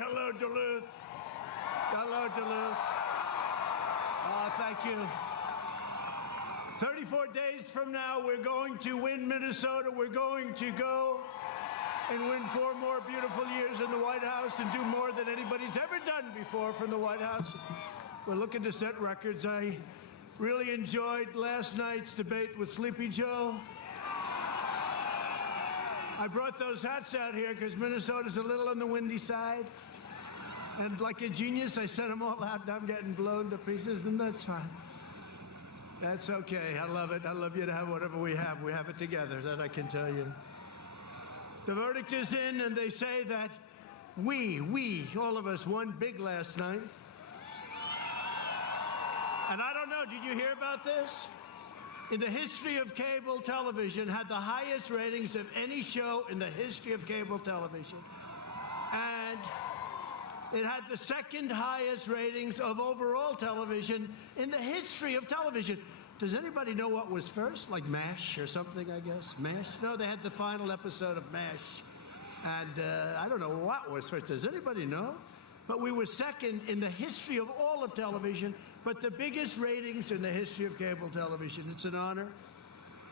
hello, Duluth. Hello, Duluth. Oh, thank you. 34 days from now, we're going to win Minnesota. We're going to go and win 4 more beautiful years in the White House and do more than anybody's ever done before from the White House. We're looking to set records. I really enjoyed last night's debate with Sleepy Joe. I brought those hats out here because Minnesota's a little on the windy side. And like a genius, I sent them all out, and I'm getting blown to pieces, and that's fine. That's okay. I love it. I love you to have whatever we have. We have it together, that I can tell you. The verdict is in, and they say that we, all of us, won big last night. And I don't know, did you hear about this? In the history of cable television, had the highest ratings of any show in the history of cable television. And it had the second highest ratings of overall television in the history of television. Does anybody know what was first? Like MASH or something, I guess? MASH? No, they had the final episode of MASH. And I don't know what was first. Does anybody know? But we were second in the history of all of television, but the biggest ratings in the history of cable television. It's an honor.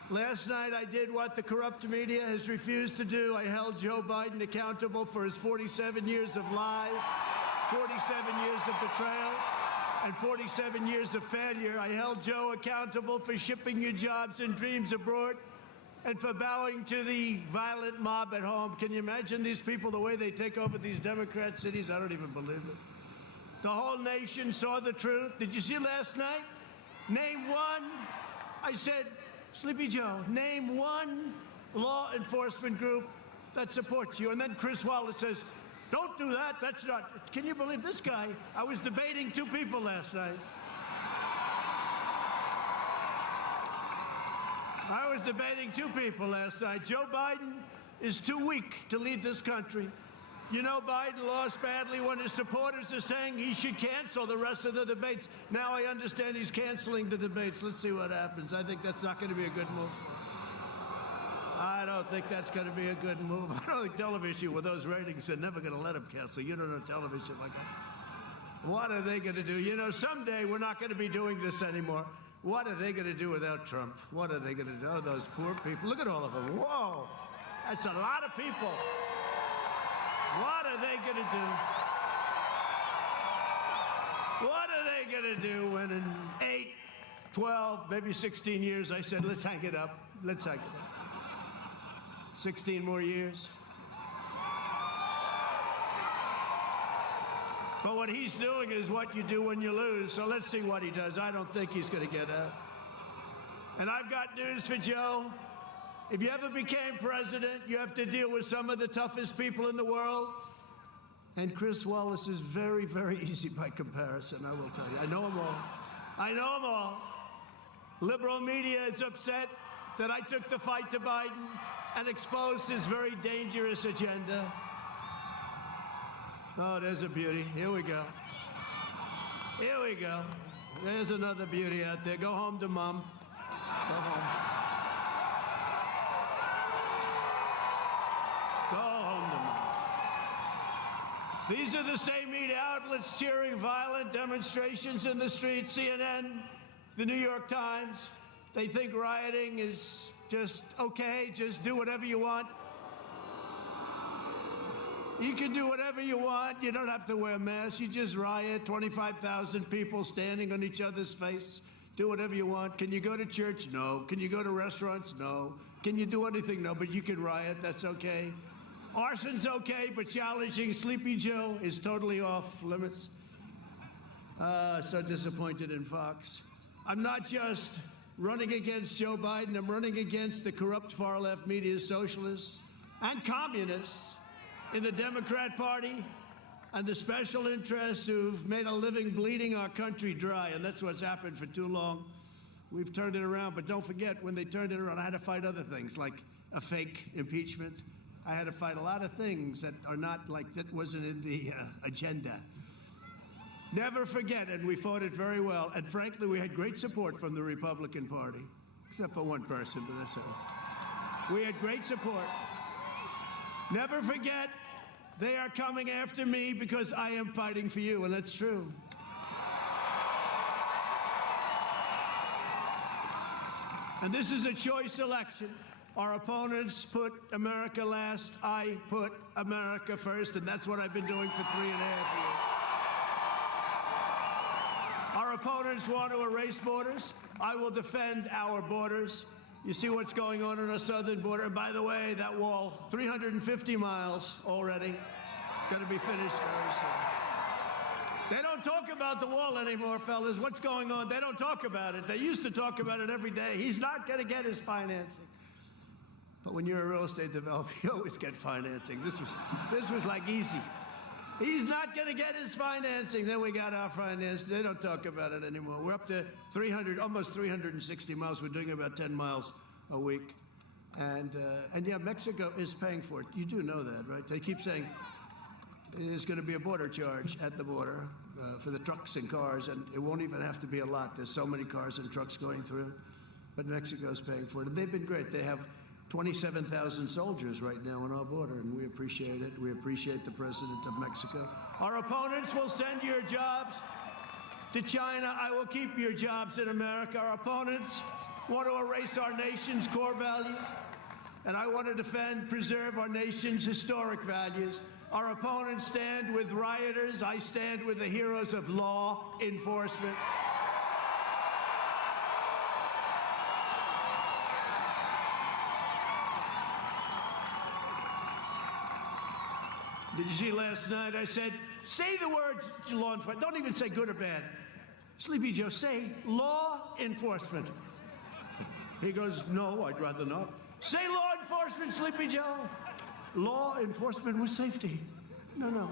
Last night I did what the corrupt media has refused to do. I held Joe Biden accountable for his 47 years of lies, 47 years of betrayal, and 47 years of failure. I held Joe accountable for shipping your jobs and dreams abroad and for bowing to the violent mob at home. Can you imagine these people, the way they take over these Democrat cities? I don't even believe it. The whole nation saw the truth. Did you see last night? Name one. I said, Sleepy Joe, name one law enforcement group that supports you. And then Chris Wallace says, don't do that. That's not. Can you believe this guy? I was debating 2 people last night. I was debating 2 people last night. Joe Biden is too weak to lead this country. You know, Biden lost badly when his supporters are saying he should cancel the rest of the debates. Now I understand he's canceling the debates. Let's see what happens. I think that's not going to be a good move for him. I don't think that's going to be a good move. I don't think television with those ratings, they're never going to let him cancel. You don't know television like that. What are they going to do? You know, someday we're not going to be doing this anymore. What are they going to do without Trump? What are they going to do? Oh, those poor people. Look at all of them. Whoa. That's a lot of people. What are they going to do? What are they going to do when in 8, 12, maybe 16 years, I said, let's hang it up. Let's hang it up. 16 more years. But what he's doing is what you do when you lose, so let's see what he does. I don't think he's going to get out. And I've got news for Joe. If you ever became president, you have to deal with some of the toughest people in the world. And Chris Wallace is very, very easy by comparison, I will tell you. I know them all. I know them all. Liberal media is upset that I took the fight to Biden and exposed his very dangerous agenda. Oh, there's a beauty. Here we go. Here we go. There's another beauty out there. Go home to Mom. Go home. Go home to Mom. These are the same media outlets cheering violent demonstrations in the streets. CNN, the New York Times. They think rioting is just okay. Just do whatever you want. You can do whatever you want. You don't have to wear masks. You just riot. 25,000 people standing on each other's face. Do whatever you want. Can you go to church? No. Can you go to restaurants? No. Can you do anything? No. But you can riot. That's okay. Arson's okay, but challenging Sleepy Joe is totally off limits. So disappointed in Fox. I'm not just running against Joe Biden. I'm running against the corrupt far-left media socialists and communists in the Democrat Party and the special interests who've made a living bleeding our country dry, and that's what's happened for too long. We've turned it around, but don't forget, when they turned it around, I had to fight other things, like a fake impeachment. I had to fight a lot of things that are not like, that wasn't in the agenda. Never forget, and we fought it very well, and frankly, we had great support from the Republican Party, except for one person, but that's all. We had great support. Never forget They are coming after me because I am fighting for you, and that's true. And this is a choice election. Our opponents put America last. I put America first, and that's what I've been doing for 3.5 years. Our opponents want to erase borders. I will defend our borders. You see what's going on our southern border. And by the way, that wall, 350 miles already, going to be finished very soon. They don't talk about the wall anymore, fellas. What's going on? They don't talk about it. They used to talk about it every day. He's not going to get his financing. But when you're a real estate developer, you always get financing. This was like easy. He's not going to get his financing. Then we got our finance. They don't talk about it anymore. We're up to 300, almost 360 miles. We're doing about 10 miles a week. And yeah, Mexico is paying for it. You do know that, right? They keep saying there's going to be a border charge at the border for the trucks and cars, and it won't even have to be a lot. There's so many cars and trucks going through. But Mexico's paying for it. And they've been great. They have 27,000 soldiers right now on our border, and we appreciate it. We appreciate the president of Mexico. Our opponents will send your jobs to China. I will keep your jobs in America. Our opponents want to erase our nation's core values, and I want to defend, preserve our nation's historic values. Our opponents stand with rioters. I stand with the heroes of law enforcement. Did you see last night? I said, say the words law enforcement. Don't even say good or bad. Sleepy Joe, say law enforcement. He goes, no, I'd rather not. Say law enforcement, Sleepy Joe. Law enforcement with safety. No,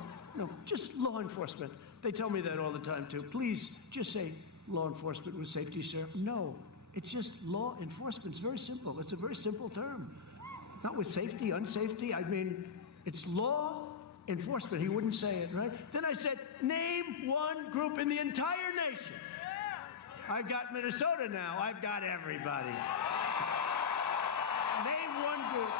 just law enforcement. They tell me that all the time, too. Please, just say law enforcement with safety, sir. No, it's just law enforcement. It's very simple. It's a very simple term. Not with safety, unsafety. I mean, it's law enforcement. He wouldn't say it, right? Then I said, name one group in the entire nation. I've got Minnesota now. I've got everybody. Name one group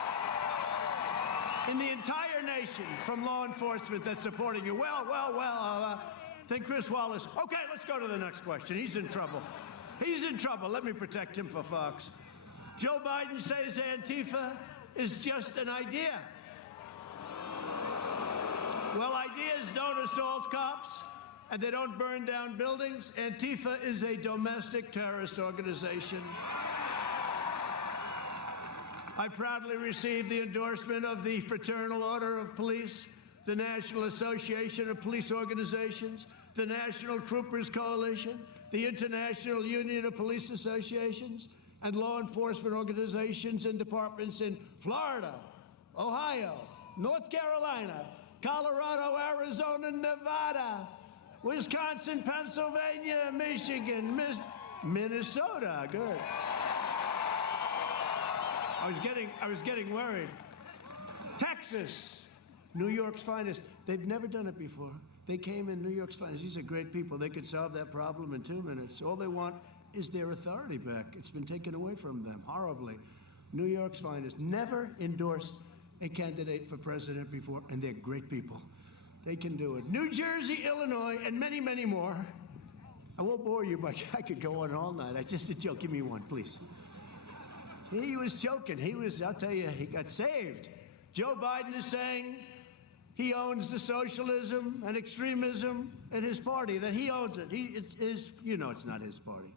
in the entire nation from law enforcement that's supporting you. Well, then Chris Wallace. Okay, let's go to the next question. He's in trouble. He's in trouble. Let me protect him for Fox. Joe Biden says Antifa is just an idea. Well, ideas don't assault cops, and they don't burn down buildings. Antifa is a domestic terrorist organization. I proudly received the endorsement of the Fraternal Order of Police, the National Association of Police Organizations, the National Troopers Coalition, the International Union of Police Associations, and law enforcement organizations and departments in Florida, Ohio, North Carolina, Colorado, Arizona, Nevada, Wisconsin, Pennsylvania, Michigan, Minnesota. Good. I was getting worried. Texas, New York's finest. They've never done it before. They came in New York's finest. These are great people. They could solve that problem in 2 minutes. All they want is their authority back. It's been taken away from them horribly. New York's finest. Never endorsed a candidate for president before, and they're great people. They can do it. New Jersey, Illinois, and many, many more. I won't bore you, but I could go on all night. I just a joke. Give me one, please. He was joking. I'll tell you, he got saved. Joe Biden is saying he owns the socialism and extremism in his party, that he owns it. It's not his party.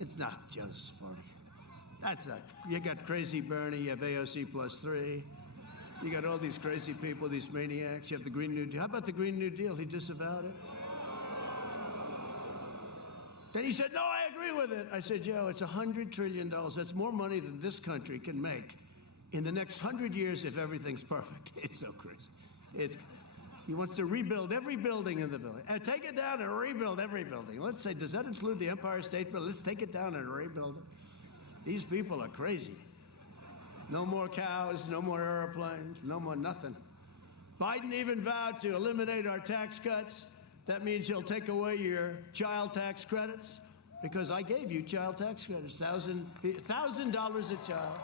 It's not Joe's party. That's not. You got crazy Bernie, you have AOC +3. You got all these crazy people, these maniacs. You have the Green New Deal. How about the Green New Deal? He disavowed it. Then he said, no, I agree with it. I said, Joe, it's $100 trillion. That's more money than this country can make in the next 100 years if everything's perfect. It's so crazy. He wants to rebuild every building in the building. Take it down and rebuild every building. Let's say, does that include the Empire State Building? Let's take it down and rebuild it. These people are crazy. No more cows, no more airplanes, no more nothing. Biden even vowed to eliminate our tax cuts. That means he'll take away your child tax credits, because I gave you child tax credits, $1,000 a child.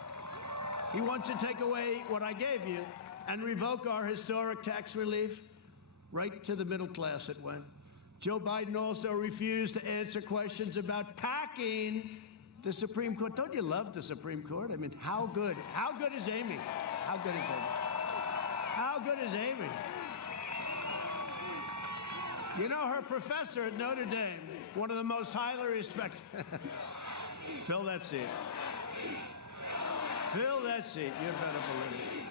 He wants to take away what I gave you, and revoke our historic tax relief? Right to the middle class it went. Joe Biden also refused to answer questions about packing the Supreme Court. Don't you love the Supreme Court? I mean, how good is Amy? How good is Amy? How good is Amy? You know, her professor at Notre Dame, one of the most highly respected. Fill that seat. Fill that seat. You better believe it.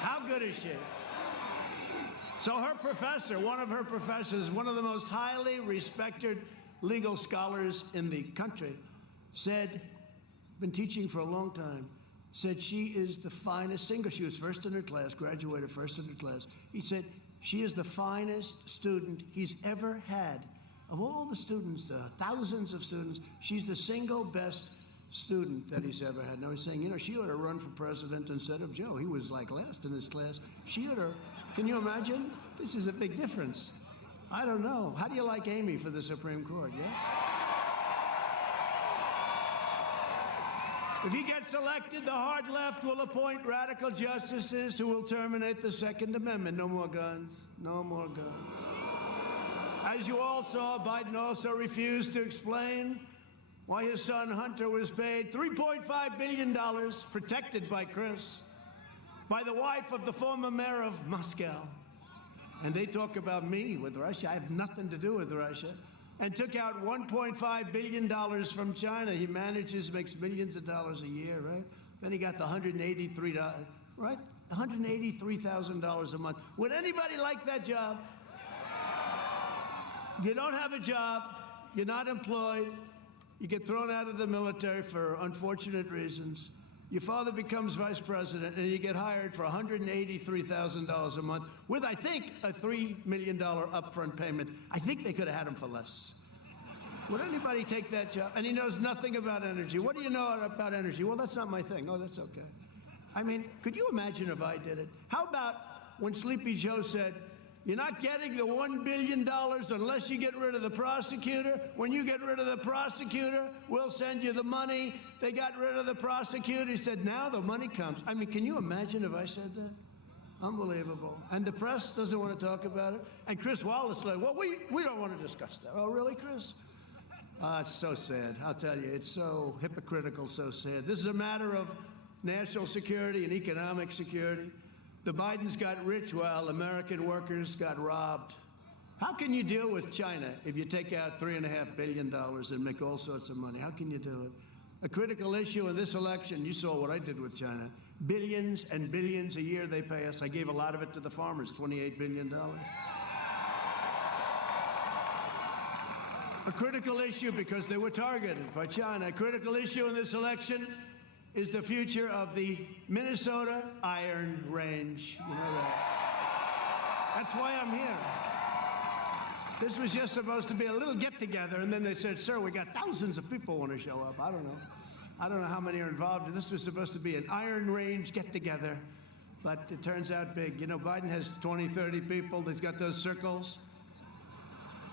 How good is she? So her professor, one of her professors, one of the most highly respected legal scholars in the country, said, been teaching for a long time, said she is the finest singer. She was first in her class, graduated first in her class. He said she is the finest student he's ever had. Of all the students, thousands of students, she's the single best student that he's ever had. Now he's saying, you know, she ought to run for president instead of Joe. He was like last in his class. She ought to, can you imagine? This is a big difference. I don't know. How do you like Amy for the Supreme Court, yes? If he gets elected, the hard left will appoint radical justices who will terminate the Second Amendment. No more guns. No more guns. As you all saw, Biden also refused to explain why his son Hunter was paid $3.5 billion, protected by Chris, by the wife of the former mayor of Moscow. And they talk about me with Russia. I have nothing to do with Russia. And took out $1.5 billion from China. He makes millions of dollars a year, right? Then he got the $183, right? $183,000 a month. Would anybody like that job? You don't have a job, you're not employed, you get thrown out of the military for unfortunate reasons. Your father becomes vice president and you get hired for $183,000 a month with, I think, a $3 million upfront payment. I think they could have had him for less. Would anybody take that job? And he knows nothing about energy. What do you know about energy? Well, that's not my thing. Oh, that's okay. I mean, could you imagine if I did it? How about when Sleepy Joe said, you're not getting the $1 billion unless you get rid of the prosecutor. When you get rid of the prosecutor, we'll send you the money. They got rid of the prosecutor. He said, now the money comes. I mean, can you imagine if I said that? Unbelievable. And the press doesn't want to talk about it. And Chris Wallace said, well, we don't want to discuss that. Oh, really, Chris? It's so sad. I'll tell you, it's so hypocritical, so sad. This is a matter of national security and economic security. The Bidens got rich while American workers got robbed. How can you deal with China if you take out $3.5 billion and make all sorts of money? How can you do it? A critical issue in this election, you saw what I did with China. Billions and billions a year they pay us. I gave a lot of it to the farmers, $28 billion. A critical issue because they were targeted by China. A critical issue in this election is the future of the Minnesota Iron Range. You know that. That's why I'm here. This was just supposed to be a little get-together, and then they said, sir, we got thousands of people want to show up. I don't know. I don't know how many are involved. This was supposed to be an Iron Range get-together, but it turns out big. You know, Biden has 20, 30 people. He's got those circles.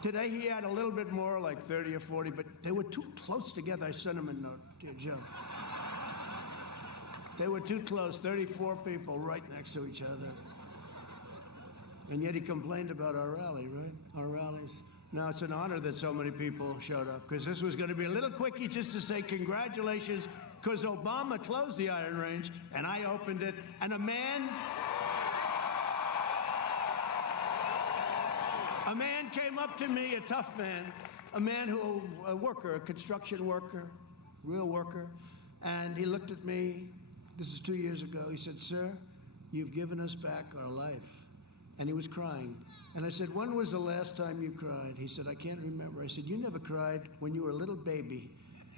Today he had a little bit more, like 30 or 40, but they were too close together. I sent him a note, dear Joe. They were too close, 34 people right next to each other. And yet he complained about our rally, right? Our rallies. Now, it's an honor that so many people showed up, because this was going to be a little quickie just to say congratulations, because Obama closed the Iron Range, and I opened it, and a man came up to me, a tough man, a man who, a worker, a construction worker, real worker, and he looked at me. This is 2 years ago. He said, sir, you've given us back our life. And he was crying. And I said, when was the last time you cried? He said, I can't remember. I said, you never cried when you were a little baby.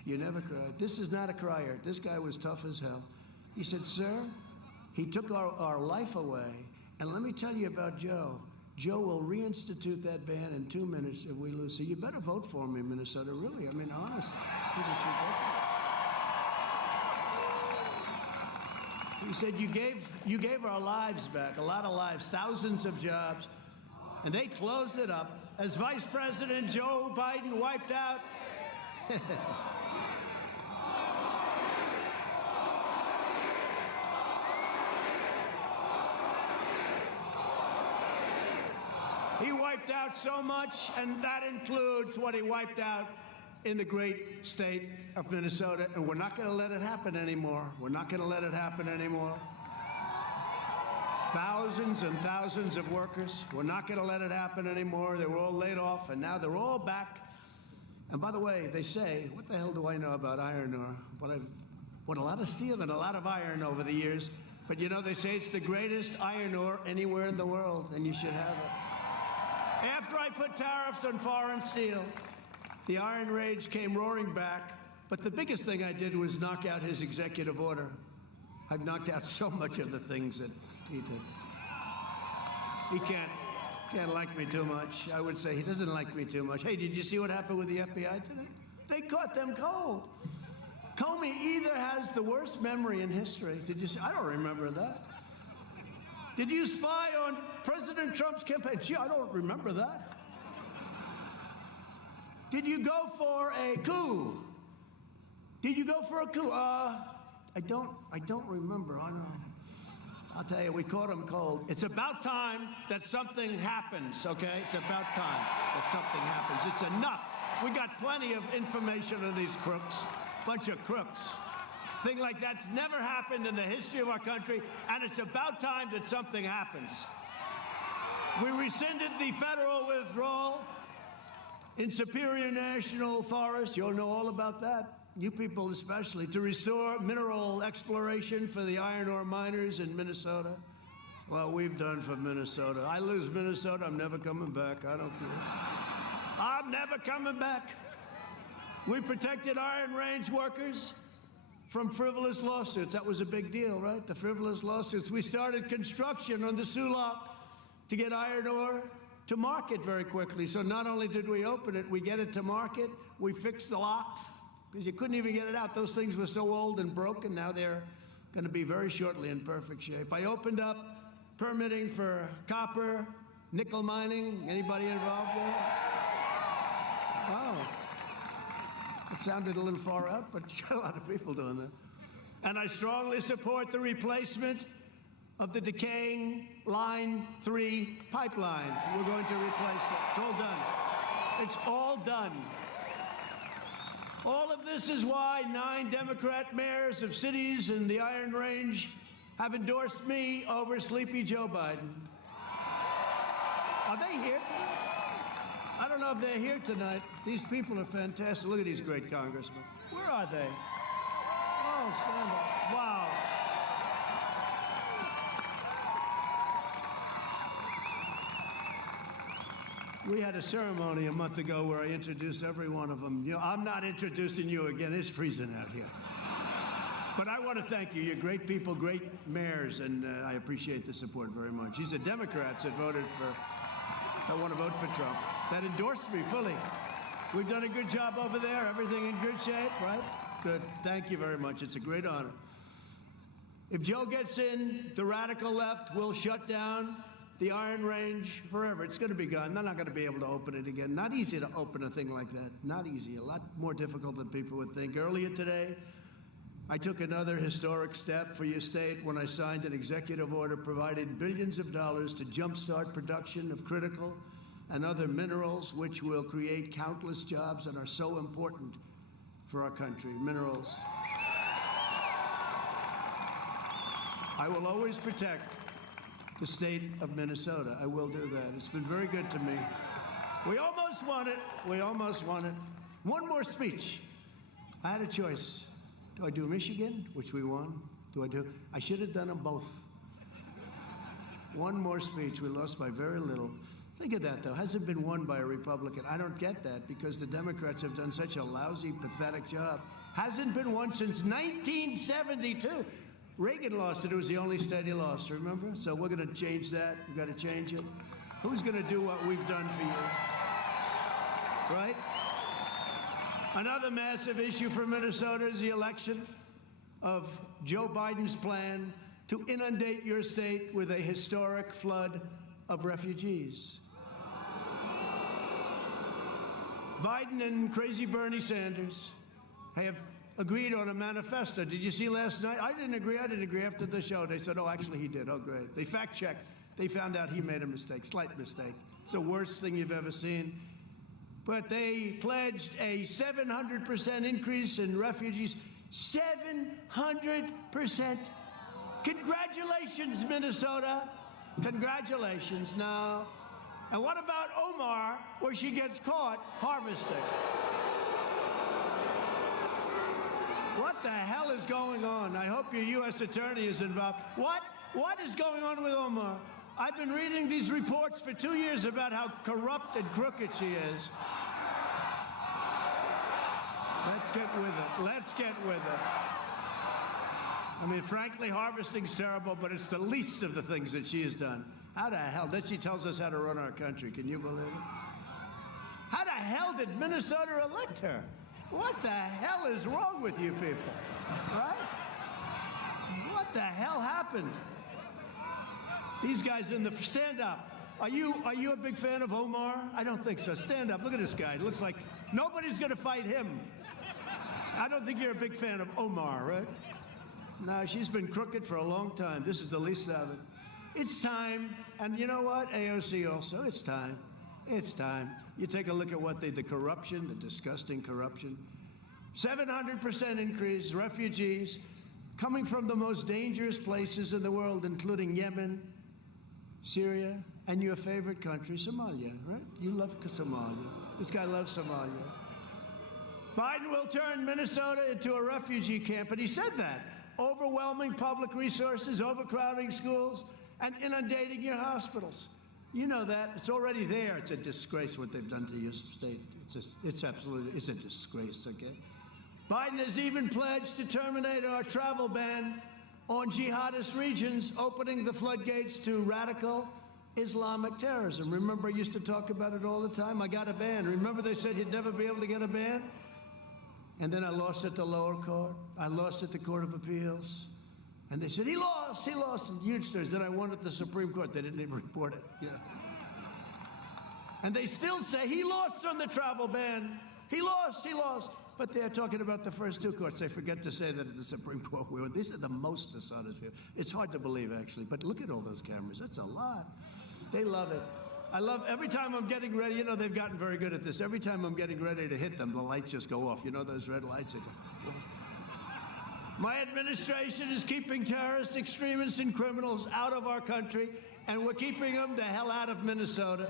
You never cried. This is not a crier. This guy was tough as hell. He said, sir, he took our life away. And let me tell you about Joe. Joe will reinstitute that ban in 2 minutes if we lose. So you better vote for me, Minnesota. Really, I mean, honest. He said, you gave our lives back, a lot of lives, thousands of jobs, and they closed it up as Vice President Joe Biden wiped out. He wiped out so much, and that includes what he wiped out in the great state of Minnesota, and we're not going to let it happen anymore. We're not going to let it happen anymore. Thousands and thousands of workers, we're not going to let it happen anymore. They were all laid off, and now they're all back. And by the way, they say, what the hell do I know about iron ore? What a lot of steel and a lot of iron over the years. But you know, they say it's the greatest iron ore anywhere in the world, and you should have it. After I put tariffs on foreign steel, the iron rage came roaring back. But the biggest thing I did was knock out his executive order. I've knocked out so much of the things that he did. He can't like me too much. I would say he doesn't like me too much. Hey, did you see what happened with the FBI today? They caught them cold. Comey either has the worst memory in history. Did you see? I don't remember that. Did you spy on President Trump's campaign? Gee, I don't remember that. Did you go for a coup? Did you go for a coup? I don't remember. I know. I'll tell you, we caught him cold. It's about time that something happens, okay? It's about time that something happens. It's enough. We got plenty of information on these crooks. Bunch of crooks. Thing like that's never happened in the history of our country, and it's about time that something happens. We rescinded the federal withdrawal in Superior National Forest. You'll know all about that. You people especially, to restore mineral exploration for the iron ore miners in Minnesota. Well, we've done for Minnesota. I lose Minnesota, I'm never coming back. I don't care. I'm never coming back. We protected Iron Range workers from frivolous lawsuits. That was a big deal, right? The frivolous lawsuits. We started construction on the Sulak to get iron ore to market very quickly. So not only did we open it, we get it to market, we fixed the locks, because you couldn't even get it out. Those things were so old and broken. Now they're going to be very shortly in perfect shape. I opened up permitting for copper, nickel mining. Anybody involved there? Wow. It sounded a little far out, but you got a lot of people doing that. And I strongly support the replacement of the decaying Line 3 pipeline. We're going to replace it. It's all done. It's all done. All of this is why 9 Democrat mayors of cities in the Iron Range have endorsed me over Sleepy Joe Biden. Are they here tonight? I don't know if they're here tonight. These people are fantastic. Look at these great congressmen. Where are they? Oh, stand up. Wow. We had a ceremony a month ago where I introduced every one of them. You know, I'm not introducing you again. It's freezing out here. But I want to thank you. You're great people, great mayors, and I appreciate the support very much. These are Democrats that voted for, that want to vote for Trump, that endorsed me fully. We've done a good job over there. Everything in good shape, right? Good. Thank you very much. It's a great honor. If Joe gets in, the radical left will shut down the Iron Range forever. It's going to be gone. They're not going to be able to open it again. Not easy to open a thing like that. Not easy. A lot more difficult than people would think. Earlier today, I took another historic step for your state when I signed an executive order providing billions of dollars to jumpstart production of critical and other minerals, which will create countless jobs and are so important for our country. Minerals. I will always protect the state of Minnesota. I will do that. It's been very good to me. We almost won it. We almost won it. One more speech. I had a choice. Do I do Michigan, which we won? I should have done them both. One more speech. We lost by very little. Think of that, though. Hasn't been won by a Republican. I don't get that because the Democrats have done such a lousy, pathetic job. Hasn't been won since 1972. Reagan lost it. It was the only state he lost, remember? So we're going to change that. We've got to change it. Who's going to do what we've done for you? Right? Another massive issue for Minnesota is the election of Joe Biden's plan to inundate your state with a historic flood of refugees. Biden and crazy Bernie Sanders have agreed on a manifesto. Did you see last night? I didn't agree after the show. They said, oh, actually he did. Oh, great. They fact-checked. They found out he made a mistake, slight mistake. It's the worst thing you've ever seen. But they pledged a 700% increase in refugees. 700%. Congratulations, Minnesota. Congratulations. Now, and what about Omar, where she gets caught harvesting? What the hell is going on? I hope your U.S. attorney is involved. What is going on with Omar? I've been reading these reports for 2 years about how corrupt and crooked she is. Let's get with it. Let's get with it. I mean, frankly, harvesting's terrible, but it's the least of the things that she has done. How the hell? Then she tells us how to run our country. Can you believe it? How the hell did Minnesota elect her? What the hell is wrong with you people? Right? What the hell happened? These guys in the stand up. Are you a big fan of Omar? I don't think so. Stand up. Look at this guy. It looks like nobody's going to fight him. I don't think you're a big fan of Omar, right? No, she's been crooked for a long time. This is the least of it. It's time. And you know what? AOC also. It's time. It's time. You take a look at what the corruption, the disgusting corruption. 700% increase, refugees coming from the most dangerous places in the world, including Yemen, Syria, and your favorite country, Somalia, right? You love Somalia. This guy loves Somalia. Biden will turn Minnesota into a refugee camp, and he said that. Overwhelming public resources, overcrowding schools, and inundating your hospitals. You know that. It's already there. It's a disgrace what they've done to your state. It's a disgrace, okay? Biden has even pledged to terminate our travel ban on jihadist regions, opening the floodgates to radical Islamic terrorism. Remember, I used to talk about it all the time. I got a ban. Remember they said you'd never be able to get a ban? And then I lost at the lower court. I lost at the Court of Appeals. And they said, he lost, and huge stories. Then I won at the Supreme Court. They didn't even report it. Yeah. And they still say he lost on the travel ban. He lost. But they're talking about the first two courts. They forget to say that at the Supreme Court. These are the most dishonest people. It's hard to believe, actually. But look at all those cameras. That's a lot. They love it. I love, every time I'm getting ready, you know, they've gotten very good at this. Every time I'm getting ready to hit them, the lights just go off. You know those red lights? My administration is keeping terrorists, extremists, and criminals out of our country, and we're keeping them the hell out of Minnesota.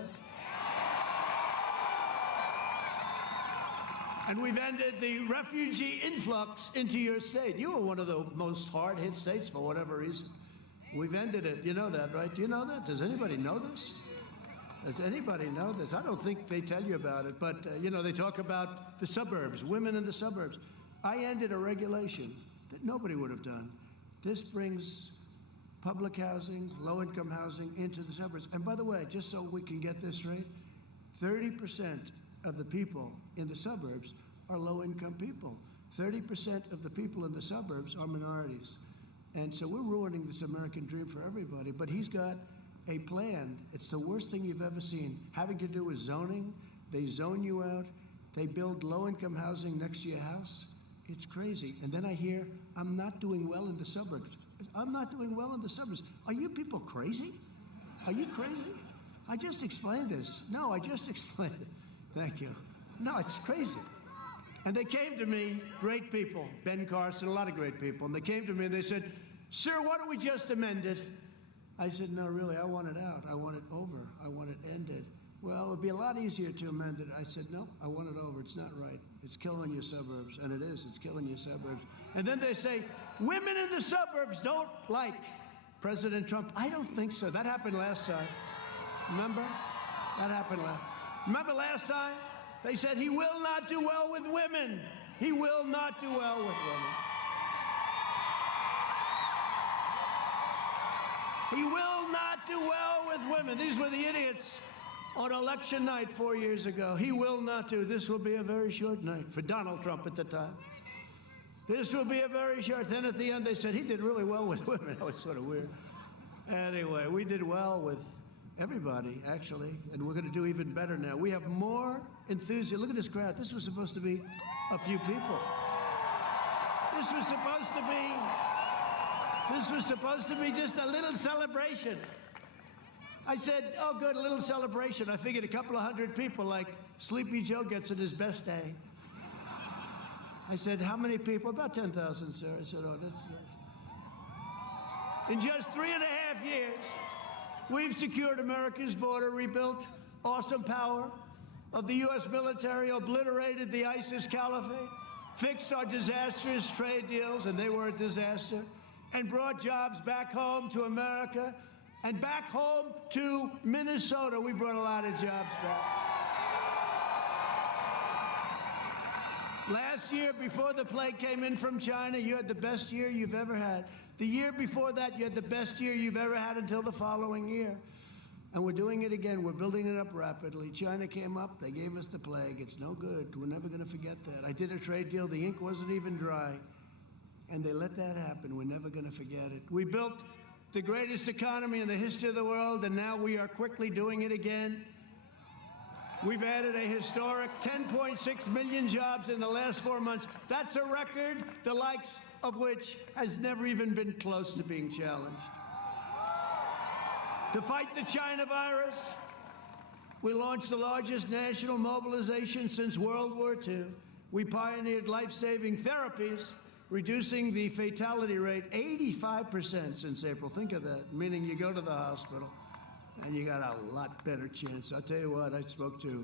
And we've ended the refugee influx into your state. You were one of the most hard-hit states for whatever reason. We've ended it. You know that, right? Do you know that? Does anybody know this? Does anybody know this? I don't think they tell you about it, but, you know, they talk about the suburbs, women in the suburbs. I ended a regulation that nobody would have done. This brings public housing, low-income housing into the suburbs. And by the way, just so we can get this straight, 30% of the people in the suburbs are low-income people. 30% of the people in the suburbs are minorities. And so we're ruining this American dream for everybody. But he's got a plan. It's the worst thing you've ever seen, having to do with zoning. They zone you out. They build low-income housing next to your house. It's crazy. And then I hear, I'm not doing well in the suburbs. I'm not doing well in the suburbs. Are you people crazy? Are you crazy? I just explained this. No, I just explained it. Thank you. No, it's crazy. And they came to me, great people, Ben Carson, a lot of great people, and they came to me and they said, sir, why don't we just amend it? I said, no, really, I want it out. I want it over. I want it ended. Well, it would be a lot easier to amend it. I said, no, I want it over. It's not right. It's killing your suburbs. And it is. It's killing your suburbs. And then they say, women in the suburbs don't like President Trump. I don't think so. That happened last time. Remember? That happened last. Remember last time? They said he will not do well with women. He will not do well with women. He will not do well with women. These were the idiots on election night 4 years ago. He will not do. This will be a very short night for Donald Trump at the time. This will be a very short. Then at the end they said he did really well with women. That was sort of weird. Anyway, we did well with everybody, actually, and we're going to do even better now. We have more enthusiasm. Look at this crowd. This was supposed to be a few people. This was supposed to be just a little celebration. I said, oh, good, a little celebration. I figured a couple of hundred people like Sleepy Joe gets it his best day. I said, how many people? About 10,000, sir. I said, oh, that's nice. In just 3.5 years, we've secured America's border, rebuilt awesome power of the U.S. military, obliterated the ISIS caliphate, fixed our disastrous trade deals, and they were a disaster, and brought jobs back home to America and back home to Minnesota. We brought a lot of jobs back. Last year, before the plague came in from China, you had the best year you've ever had. The year before that, you had the best year you've ever had until the following year. And we're doing it again. We're building it up rapidly. China came up. They gave us the plague. It's no good. We're never going to forget that. I did a trade deal. The ink wasn't even dry. And they let that happen. We're never going to forget it. We built the greatest economy in the history of the world, and now we are quickly doing it again. We've added a historic 10.6 million jobs in the last 4 months. That's a record, the likes of which has never even been close to being challenged. To fight the China virus, we launched the largest national mobilization since World War II. We pioneered life-saving therapies, reducing the fatality rate 85% since April. Think of that, meaning you go to the hospital and you got a lot better chance. I'll tell you what, I spoke to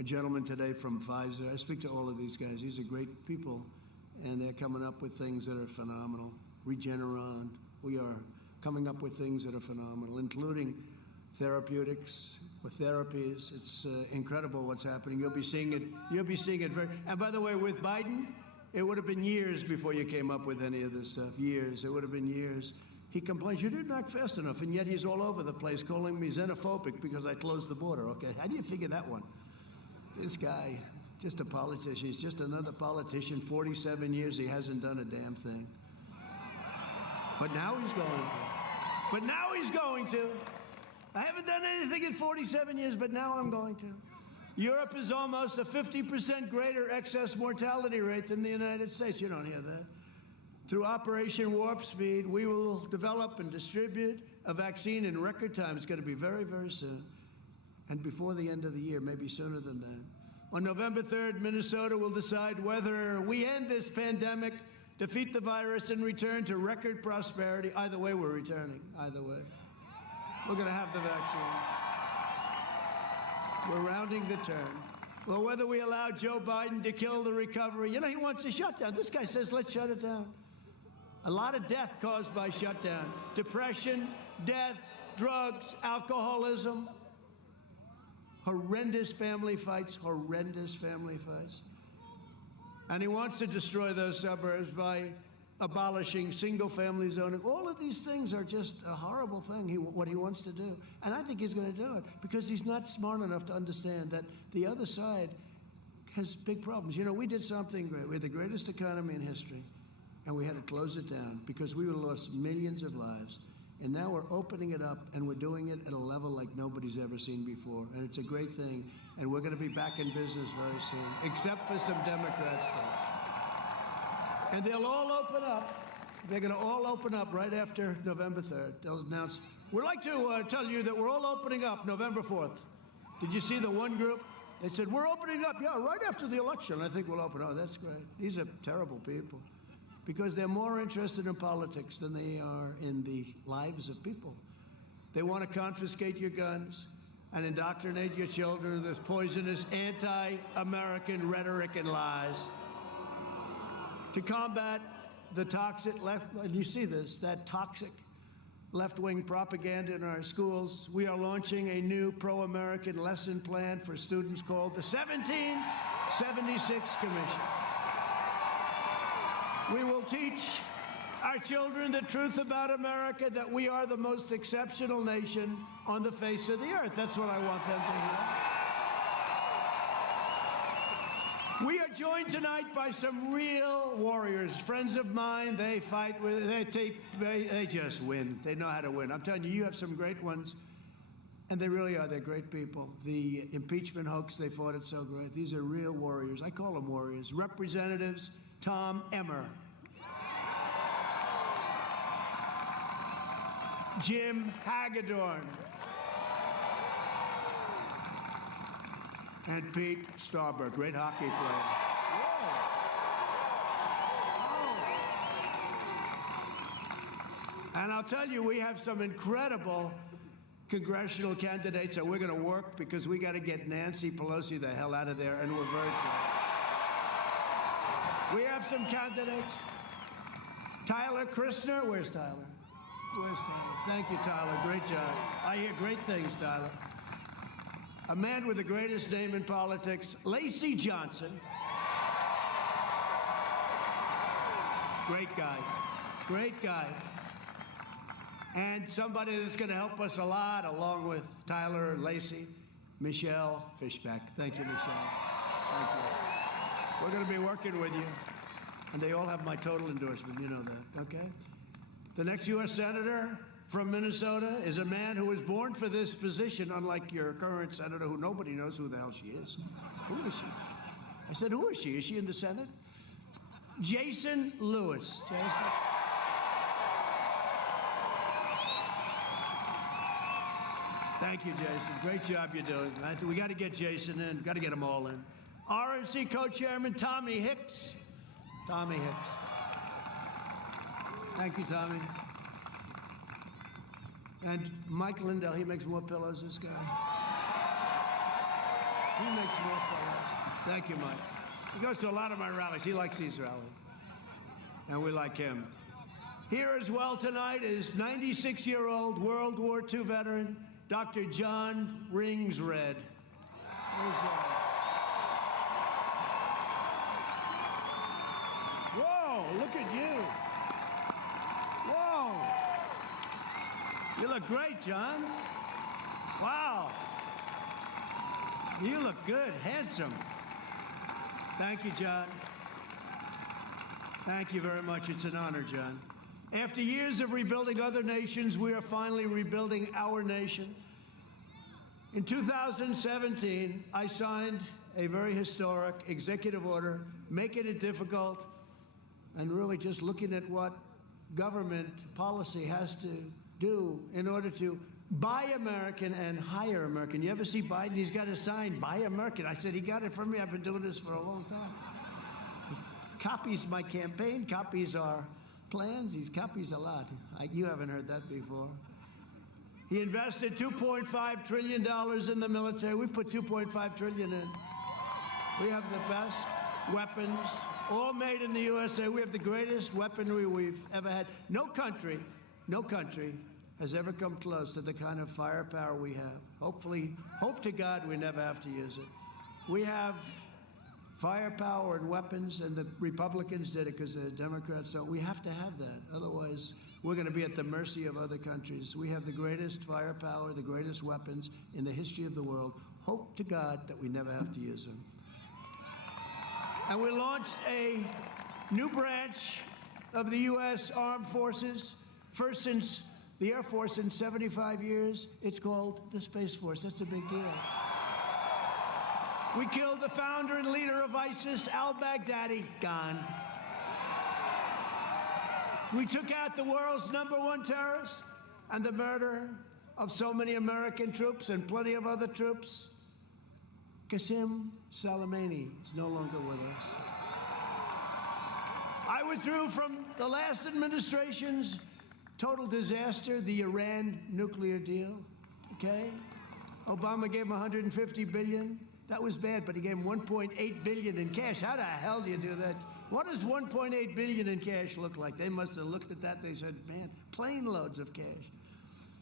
a gentleman today from Pfizer. I speak to all of these guys. These are great people, and they're coming up with things that are phenomenal. Regeneron, we are coming up with things that are phenomenal, including therapeutics, with therapies. It's incredible what's happening. You'll be seeing it. You'll be seeing it very. And by the way, with Biden, it would have been years before you came up with any of this stuff. Years. It would have been years. He complains, you didn't act fast enough, and yet he's all over the place calling me xenophobic because I closed the border. Okay, how do you figure that one? This guy, just a politician. He's just another politician. 47 years, he hasn't done a damn thing. But now he's going to. But now he's going to. I haven't done anything in 47 years, but now I'm going to. Europe is almost a 50% greater excess mortality rate than the United States. You don't hear that. Through Operation Warp Speed, we will develop and distribute a vaccine in record time. It's going to be very, very soon. And before the end of the year, maybe sooner than that. On November 3rd, Minnesota will decide whether we end this pandemic, defeat the virus, and return to record prosperity. Either way, we're returning. Either way. We're going to have the vaccine. We're rounding the turn. Well, whether we allow Joe Biden to kill the recovery, you know, he wants a shutdown. This guy says, let's shut it down. A lot of death caused by shutdown. Depression, death, drugs, alcoholism. Horrendous family fights, horrendous family fights. And he wants to destroy those suburbs by abolishing single-family zoning. All of these things are just a horrible thing, what he wants to do. And I think he's going to do it because he's not smart enough to understand that the other side has big problems. You know, we did something great. We had the greatest economy in history, and we had to close it down because we would have lost millions of lives. And now we're opening it up, and we're doing it at a level like nobody's ever seen before. And it's a great thing. And we're going to be back in business very soon, except for some Democrat states. And they'll all open up. They're going to all open up right after November 3rd. They'll announce, we'd like to tell you that we're all opening up November 4th. Did you see the one group? They said, we're opening up, yeah, right after the election. I think we'll open up. Oh, that's great. These are terrible people because they're more interested in politics than they are in the lives of people. They want to confiscate your guns and indoctrinate your children with this poisonous anti-American rhetoric and lies. To combat the toxic left, and you see this, that toxic left-wing propaganda in our schools, we are launching a new pro-American lesson plan for students called the 1776 Commission. We will teach our children the truth about America, that we are the most exceptional nation on the face of the earth. That's what I want them to hear. We are joined tonight by some real warriors, friends of mine. They fight with, they just win. They know how to win. I'm telling you, you have some great ones. And they really are. They're great people. The impeachment hoax, they fought it so great. These are real warriors. I call them warriors. Representatives Tom Emmer, Jim Hagedorn, And Pete Starberg, great hockey player. And I'll tell you, we have some incredible congressional candidates that we're going to work because we got to get Nancy Pelosi the hell out of there, and we're very close. We have some candidates. Tyler Christner, where's Tyler? Where's Tyler? Thank you, Tyler. Great job. I hear great things, Tyler. A man with the greatest name in politics, Lacey Johnson. Great guy. Great guy. And somebody that's going to help us a lot, along with Tyler and Lacey, Michelle Fishback. Thank you, Michelle. Thank you. We're going to be working with you. And they all have my total endorsement. You know that, okay? The next U.S. Senator from Minnesota is a man who was born for this position, unlike your current senator who nobody knows who the hell she is. Who is she? I said, who is she? Is she in the Senate? Jason Lewis. Jason. Thank you, Jason. Great job you're doing. We got to get Jason in. Got to get them all in. RNC co-chairman Tommy Hicks. Tommy Hicks. Thank you, Tommy. And Mike Lindell, he makes more pillows, this guy. He makes more pillows. Thank you, Mike. He goes to a lot of my rallies. He likes these rallies. And we like him. Here as well tonight is 96-year-old World War II veteran, Dr. John Ringsred. Whoa, look at you. Whoa. You look great, John. Wow. You look good, handsome. Thank you, John. Thank you very much. It's an honor, John. After years of rebuilding other nations, we are finally rebuilding our nation. In 2017, I signed a very historic executive order, making it difficult and really just looking at what government policy has to do in order to buy American and hire American. You ever see Biden? He's got a sign, buy American. I said, he got it from me. I've been doing this for a long time. Copies my campaign, copies our plans. He copies a lot. You haven't heard that before. He invested $2.5 trillion in the military. We put $2.5 trillion in. We have the best weapons, all made in the USA. We have the greatest weaponry we've ever had. No country has ever come close to the kind of firepower we have. Hopefully, hope to God we never have to use it. We have firepower and weapons, and the Republicans did it because they're Democrats, so we have to have that. Otherwise, we're going to be at the mercy of other countries. We have the greatest firepower, the greatest weapons in the history of the world. Hope to God that we never have to use them. And we launched a new branch of the U.S. Armed Forces, first since the Air Force in 75 years. It's called the Space Force. That's a big deal. We killed the founder and leader of ISIS, al-Baghdadi, gone. We took out the world's #1 terrorist and the murder of so many American troops and plenty of other troops. Qasem Soleimani is no longer with us. I withdrew from the last administration's total disaster, the Iran nuclear deal, okay? Obama gave him $150 billion. That was bad, but he gave him $1.8 billion in cash. How the hell do you do that? What does $1.8 billion in cash look like? They must have looked at that. They said, man, plane loads of cash.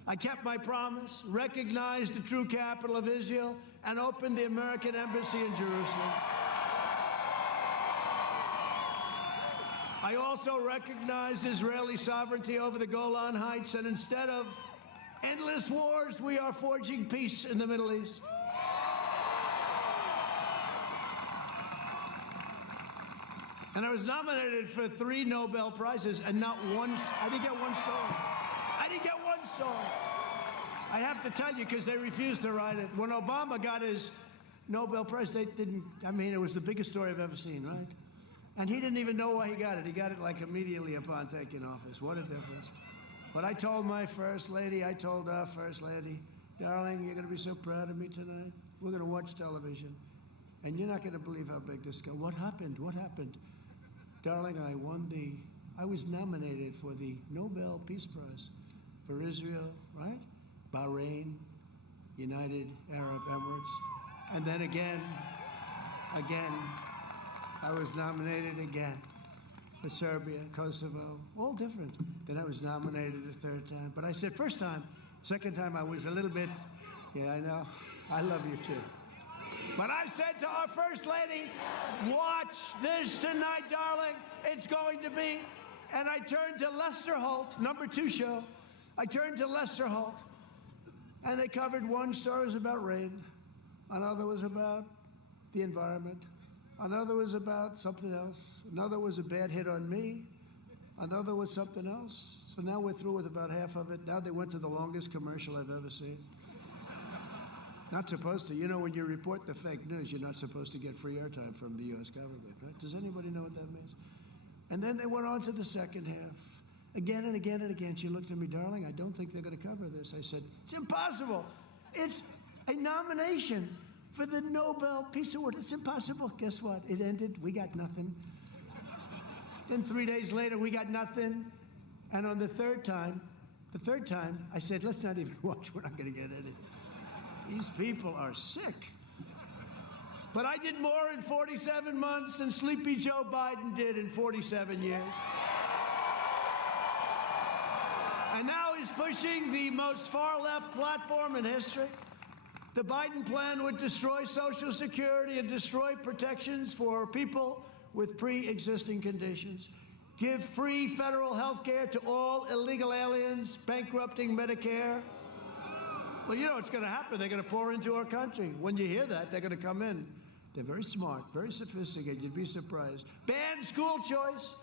I kept my promise, recognized the true capital of Israel, and opened the American embassy in Jerusalem. I also recognized Israeli sovereignty over the Golan Heights, and instead of endless wars, we are forging peace in the Middle East. And I was nominated for 3 Nobel Prizes, and not one, I didn't get one song. I didn't get one song. I have to tell you, because they refused to write it. When Obama got his Nobel Prize, they didn't, I mean, it was the biggest story I've ever seen, right? And he didn't even know why he got it. He got it like immediately upon taking office. What a difference. But I told my first lady, I told our first lady, darling, you're going to be so proud of me tonight. We're going to watch television. And you're not going to believe how big this got. What happened? What happened? Darling, I was nominated for the Nobel Peace Prize for Israel, right? Bahrain, United Arab Emirates. And then again, I was nominated again for Serbia, Kosovo, all different. Then I was nominated a third time. But I said, first time, second time I was a little bit, yeah, I know, I love you too. But I said to our First Lady, watch this tonight, darling. It's going to be. And I turned to Lester Holt, #2 show. I turned to Lester Holt, and they covered one story was about rain. Another was about the environment. Another was about something else. Another was a bad hit on me. Another was something else. So now we're through with about half of it. Now they went to the longest commercial I've ever seen. Not supposed to. You know, when you report the fake news, you're not supposed to get free airtime from the U.S. government, right? Does anybody know what that means? And then they went on to the second half. Again and again and again. She looked at me, darling, I don't think they're going to cover this. I said, it's impossible. It's a nomination for the Nobel Peace Award. It's impossible. Guess what? It ended. We got nothing. Then 3 days later, we got nothing. And on the third time, I said, let's not even watch. We're not going to get any. These people are sick. But I did more in 47 months than Sleepy Joe Biden did in 47 years. And now he's pushing the most far-left platform in history. The Biden plan would destroy Social Security and destroy protections for people with pre-existing conditions. Give free federal health care to all illegal aliens, bankrupting Medicare. Well, you know what's going to happen. They're going to pour into our country. When you hear that, they're going to come in. They're very smart, very sophisticated. You'd be surprised. Ban school choice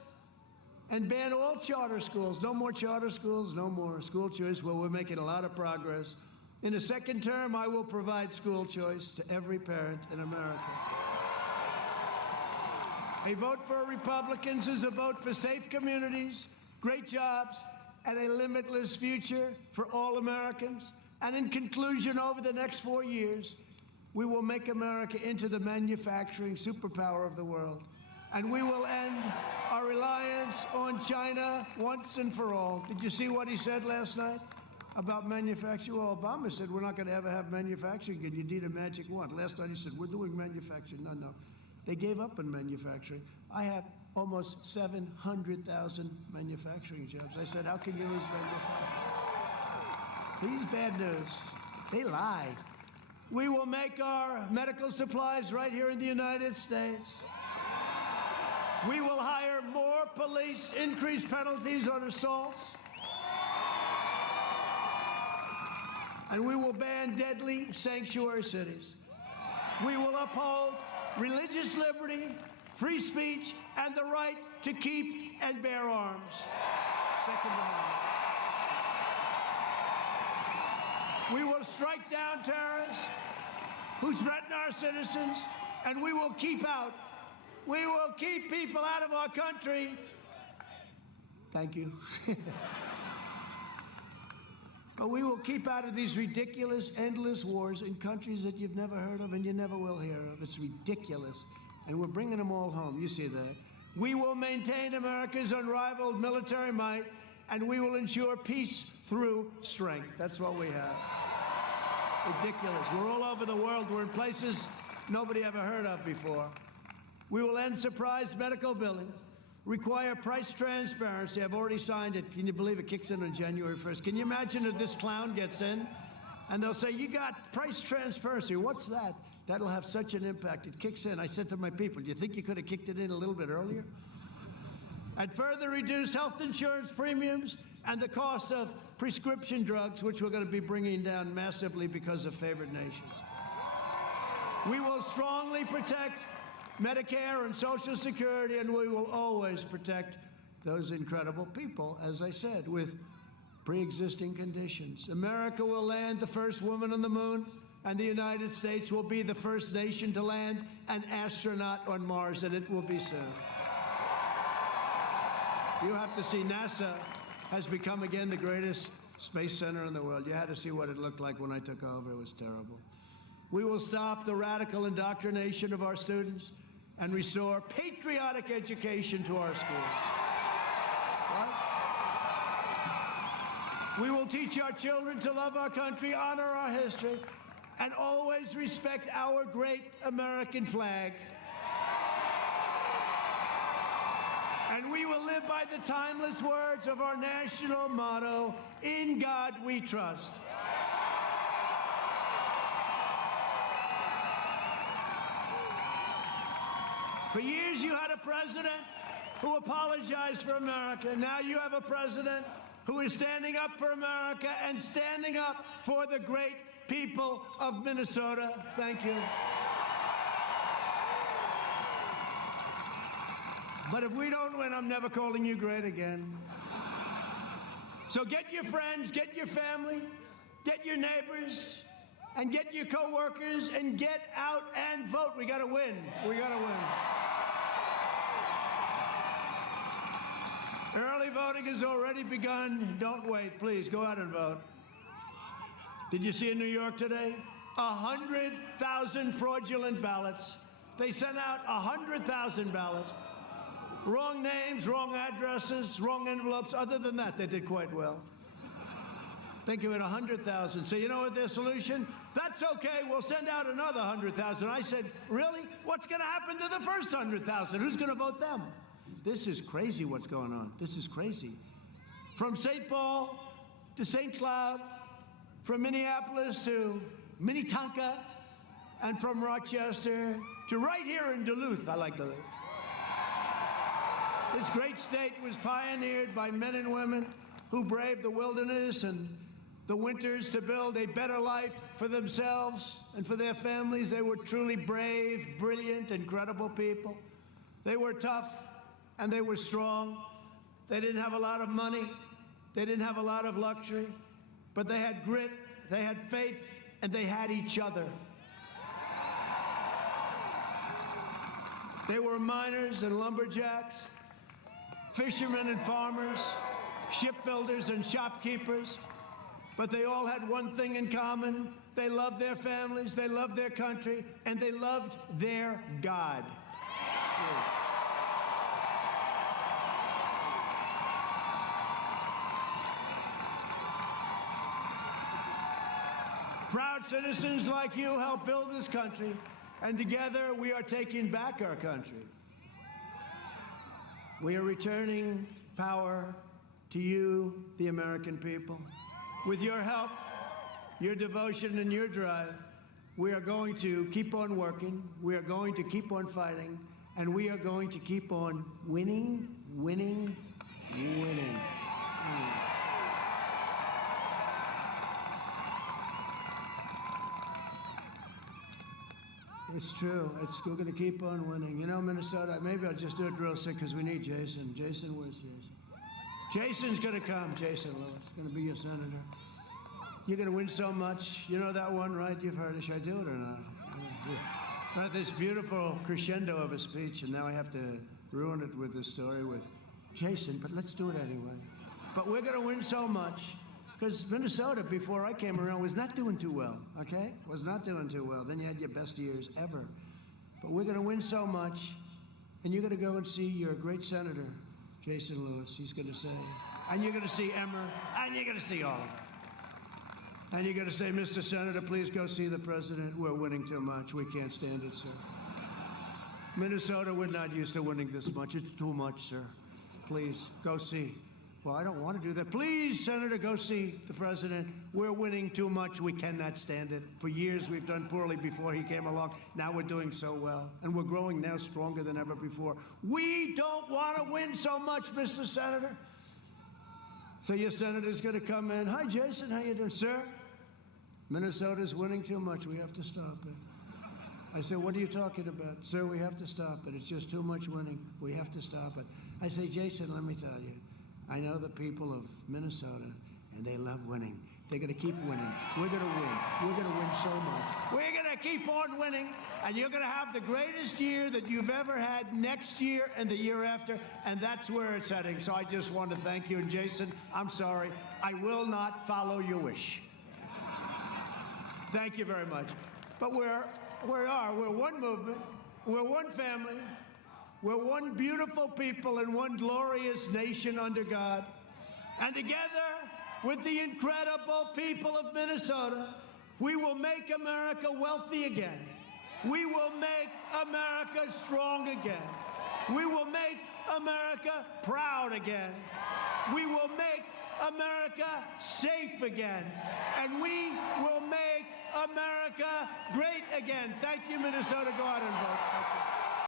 and ban all charter schools. No more charter schools, no more school choice. Well, we're making a lot of progress. In the second term, I will provide school choice to every parent in America. A vote for Republicans is a vote for safe communities, great jobs, and a limitless future for all Americans. And in conclusion, over the next 4 years, we will make America into the manufacturing superpower of the world. And we will end our reliance on China once and for all. Did you see what he said last night about manufacturing? Well, Obama said we're not going to ever have manufacturing again. You need a magic wand. Last night he said we're doing manufacturing. No. They gave up on manufacturing. I have almost 700,000 manufacturing jobs. I said, how can you lose manufacturing? These bad news, they lie. We will make our medical supplies right here in the United States. We will hire more police, increase penalties on assaults. And we will ban deadly sanctuary cities. We will uphold religious liberty, free speech, and the right to keep and bear arms. Second Amendment. We will strike down terrorists who threaten our citizens, and we will keep people out of our country. Thank you. But we will keep out of these ridiculous, endless wars in countries that you've never heard of and you never will hear of. It's ridiculous. And we're bringing them all home. You see that. We will maintain America's unrivaled military might, and we will ensure peace through strength. That's what we have. Ridiculous. We're all over the world. We're in places nobody ever heard of before. We will end surprise medical billing, require price transparency. I've already signed it. Can you believe it kicks in on January 1st? Can you imagine if this clown gets in and they'll say, you got price transparency. What's that? That'll have such an impact. It kicks in. I said to my people, do you think you could have kicked it in a little bit earlier? I'd further reduce health insurance premiums and the cost of prescription drugs, which we're going to be bringing down massively because of favored nations. We will strongly protect Medicare and Social Security, and we will always protect those incredible people, as I said, with pre-existing conditions. America will land the first woman on the moon, and the United States will be the first nation to land an astronaut on Mars, and it will be soon. You have to see NASA has become again the greatest space center in the world. You had to see what it looked like when I took over. It was terrible. We will stop the radical indoctrination of our students and restore patriotic education to our schools. Right? We will teach our children to love our country, honor our history, and always respect our great American flag. And we will live by the timeless words of our national motto, "In God we trust." For years you had a president who apologized for America. Now you have a president who is standing up for America and standing up for the great people of Minnesota. Thank you. But if we don't win, I'm never calling you great again. So get your friends, get your family, get your neighbors, and get your coworkers, and get out and vote. We got to win. We got to win. Early voting has already begun. Don't wait. Please, go out and vote. Did you see in New York today? 100,000 fraudulent ballots. They sent out 100,000 ballots. Wrong names, wrong addresses, wrong envelopes. Other than that, they did quite well. Think of it, 100,000. So you know what their solution? That's okay, we'll send out another 100,000. I said, really? What's going to happen to the first 100,000? Who's going to vote them? This is crazy what's going on. This is crazy. From St. Paul to St. Cloud, from Minneapolis to Minnetonka, and from Rochester to right here in Duluth. I like Duluth. This great state was pioneered by men and women who braved the wilderness and the winters to build a better life for themselves and for their families. They were truly brave, brilliant, incredible people. They were tough and they were strong. They didn't have a lot of money. They didn't have a lot of luxury, but they had grit, they had faith, and they had each other. They were miners and lumberjacks, fishermen and farmers, shipbuilders and shopkeepers, but they all had one thing in common. They loved their families, they loved their country, and they loved their God. Proud citizens like you help build this country, and together we are taking back our country. We are returning power to you, the American people. With your help, your devotion, and your drive, we are going to keep on working, we are going to keep on fighting, and we are going to keep on winning, winning, winning. It's true. We're going to keep on winning. You know, Minnesota, maybe I'll just do it real sick because we need Jason. Jason, where's Jason? Jason's going to come, Jason Lewis. Going to be your senator. You're going to win so much. You know that one, right? You've heard it. Should I do it or not? Not this beautiful crescendo of a speech, and now I have to ruin it with this story with Jason, but let's do it anyway. But we're going to win so much. Because Minnesota, before I came around, was not doing too well, okay? Was not doing too well. Then you had your best years ever. But we're going to win so much, and you're going to go and see your great senator, Jason Lewis. He's going to say, and you're going to see Emmer, and you're going to see all of them. And you're going to say, Mr. Senator, please go see the president. We're winning too much. We can't stand it, sir. Minnesota, we're not used to winning this much. It's too much, sir. Please, go see. Well, I don't want to do that. Please, Senator, go see the president. We're winning too much. We cannot stand it. For years, we've done poorly before he came along. Now we're doing so well. And we're growing now stronger than ever before. We don't want to win so much, Mr. Senator. So your senator's going to come in. Hi, Jason. How you doing, sir? Minnesota's winning too much. We have to stop it. I said, what are you talking about? Sir, we have to stop it. It's just too much winning. We have to stop it. I say, Jason, let me tell you. I know the people of Minnesota, and they love winning. They're going to keep winning. We're going to win. We're going to win so much. We're going to keep on winning, and you're going to have the greatest year that you've ever had next year and the year after, and that's where it's heading. So I just want to thank you. And Jason, I'm sorry. I will not follow your wish. Thank you very much. But we are. We're one movement. We're one family. We're one beautiful people and one glorious nation under God. And together with the incredible people of Minnesota, we will make America wealthy again. We will make America strong again. We will make America proud again. We will make America safe again. And we will make America great again. Thank you, Minnesota. Go out and vote. Thank you.